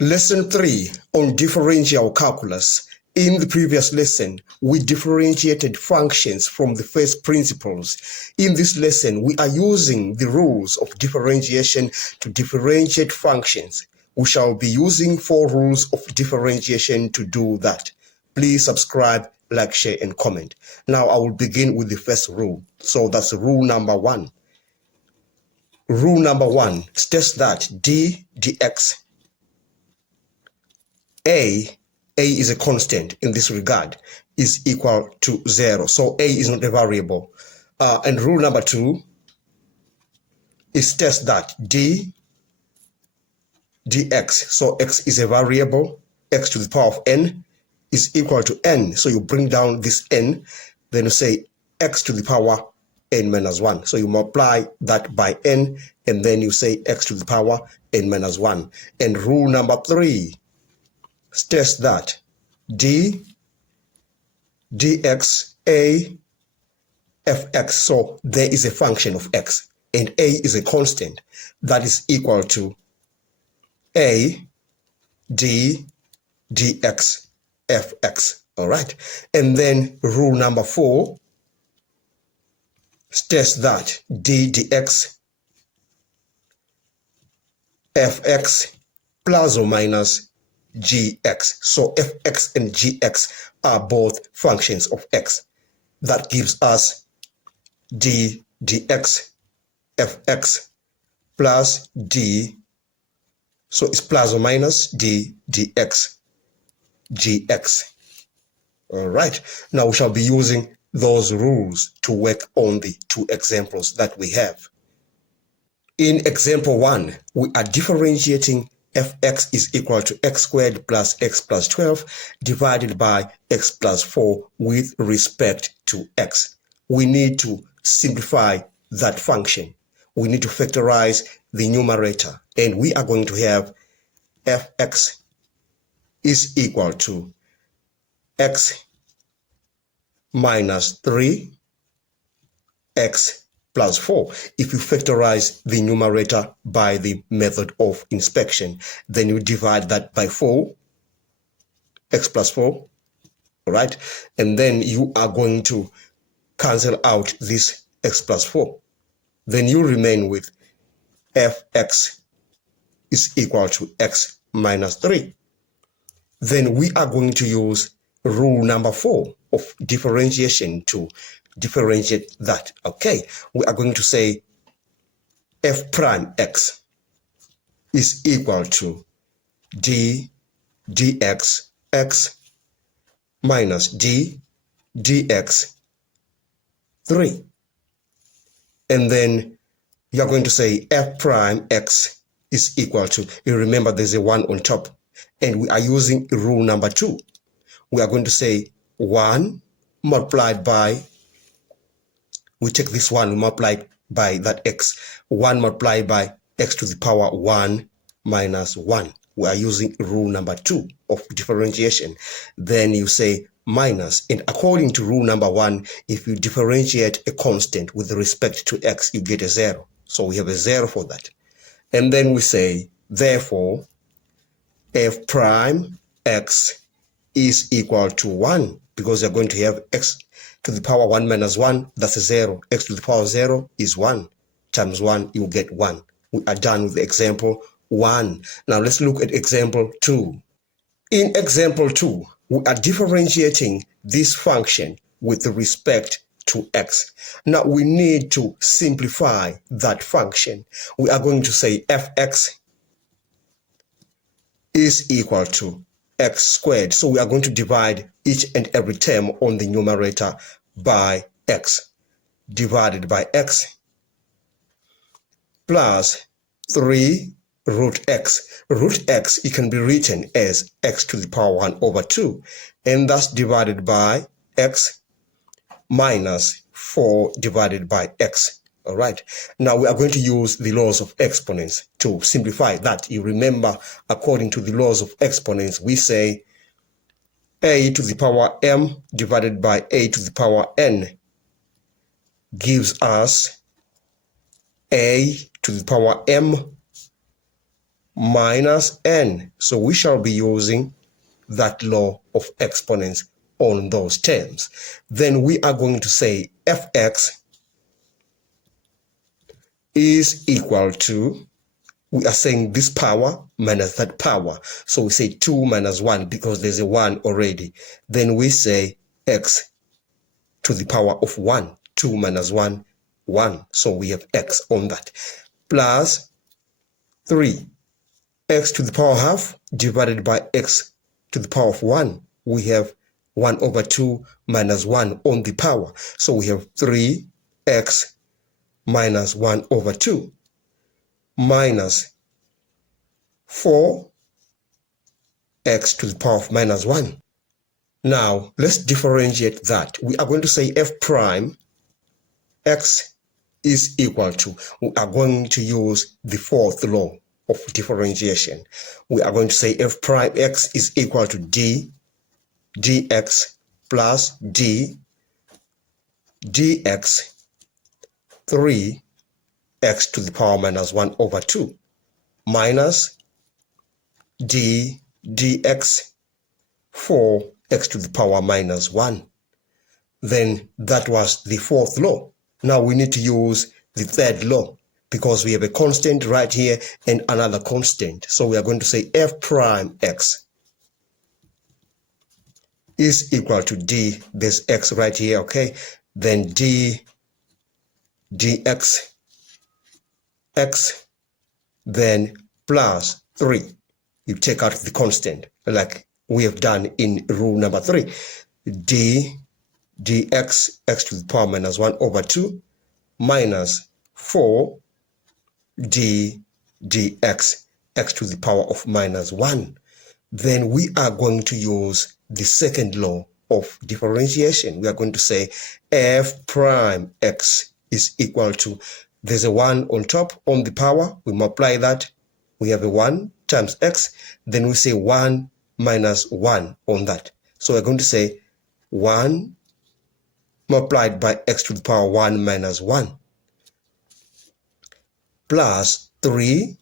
Lesson 3 on differential calculus. In the previous lesson, we differentiated functions from the first principles. In this lesson, we are using the rules of differentiation to differentiate functions. We shall be using 4 rules of differentiation to do that. Please subscribe, like, share, and comment. Now, I will begin with the first rule. So that's rule number 1. Rule number 1 states that d dx A is a constant in this regard, is equal to 0. So A is not a variable. And rule number 2 is test that d dx, so x is a variable, x to the power of n is equal to n. So you bring down this n, then you say x to the power n minus 1. So you multiply that by n, and then you say x to the power n minus 1. And rule number 3 states that d dx a fx, so there is a function of x and a is a constant that is equal to a d dx fx. All right, and then rule number 4 states that d dx fx plus or minus gx. So fx and gx are both functions of x. That gives us d dx fx plus d, so it's plus or minus d dx gx. All right, now we shall be using those rules to work on the 2 examples that we have. In example 1, we are differentiating fx is equal to x squared plus x plus 12 divided by x plus 4 with respect to x. We need to simplify that function. We need to factorize the numerator, and we are going to have fx is equal to x minus 3 x plus 4. If you factorize the numerator by the method of inspection, then you divide that by 4, x plus 4, all right? And then you are going to cancel out this x plus 4. Then you remain with fx is equal to x minus 3. Then we are going to use rule number 4 of differentiation to differentiate that. Okay, we are going to say f prime x is equal to d dx x minus d dx 3. And then you are going to say f prime x is equal to, you remember there's a 1 on top, and we are using rule number 2. We are going to say 1 multiplied by, we take this 1, we multiply by that x. 1 multiplied by x to the power 1 minus 1. We are using rule number 2 of differentiation. Then you say minus, and according to rule number 1, if you differentiate a constant with respect to x, you get a 0. So we have a 0 for that. And then we say, therefore, f prime x is equal to 1, because you're going to have x to the power 1 minus 1, that's a 0. X to the power 0 is 1. Times 1, you get 1. We are done with example 1. Now let's look at example 2. In example 2, we are differentiating this function with respect to x. Now we need to simplify that function. We are going to say fx is equal to x squared. So we are going to divide each and every term on the numerator by x, divided by x plus 3 root x. Root x, it can be written as x to the power 1 over 2, and that's divided by x minus 4 divided by x. All right, now we are going to use the laws of exponents to simplify that. You remember, according to the laws of exponents, we say a to the power m divided by a to the power n gives us a to the power m minus n. So we shall be using that law of exponents on those terms. Then we are going to say fx is equal to, we are saying this power minus that power. So we say 2 minus 1 because there's a 1 already. Then we say x to the power of 1. 2 minus 1, 1. So we have x on that. Plus 3. X to the power half divided by x to the power of 1. We have 1 over 2 minus 1 on the power. So we have 3x minus 1 over 2 minus 4x to the power of minus 1. Now, let's differentiate that. We are going to say f prime x is equal to, we are going to use the fourth law of differentiation. We are going to say f prime x is equal to d dx plus d dx 3x to the power minus 1 over 2 minus d dx 4x to the power minus 1. Then that was the fourth law. Now we need to use the third law because we have a constant right here and another constant. So we are going to say f prime x is equal to d, there's x right here, okay? Then d dx x, then plus 3. You take out the constant like we have done in rule number 3. D dx x to the power minus 1 over 2 minus 4 d dx x to the power of minus 1. Then we are going to use the second law of differentiation. We are going to say f prime x is equal to, there's a 1 on top on the power, we multiply that, we have a 1 times x, then we say 1 minus 1 on that. So we're going to say 1 multiplied by x to the power 1 minus 1 plus 3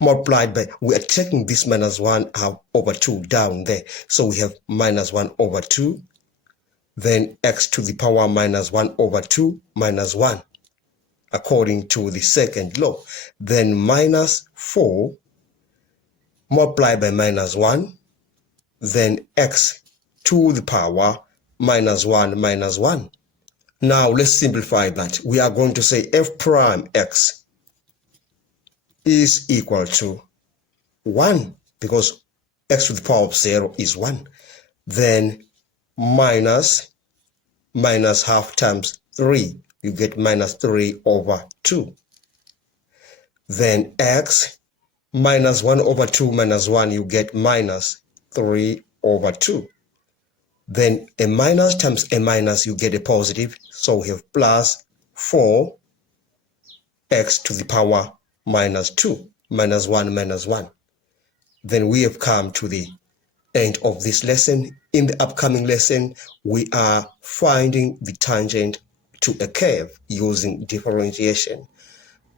multiplied by, we are taking this minus 1 out over 2 down there. So we have minus 1 over 2, then x to the power minus 1 over 2 minus 1, according to the second law. Then minus 4 multiplied by minus 1, then x to the power minus 1 minus 1. Now let's simplify that. We are going to say f prime x is equal to 1 because x to the power of 0 is 1. Then minus half times 3, you get minus 3 over 2. Then x minus 1 over 2 minus 1, you get minus 3 over 2. Then a minus times a minus, you get a positive. So we have plus 4x to the power minus 2, minus 1, minus 1. Then we have come to the end of this lesson. In the upcoming lesson, we are finding the tangent to a curve using differentiation.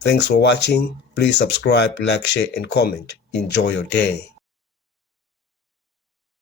Thanks for watching. Please subscribe, like, share, and comment. Enjoy your day.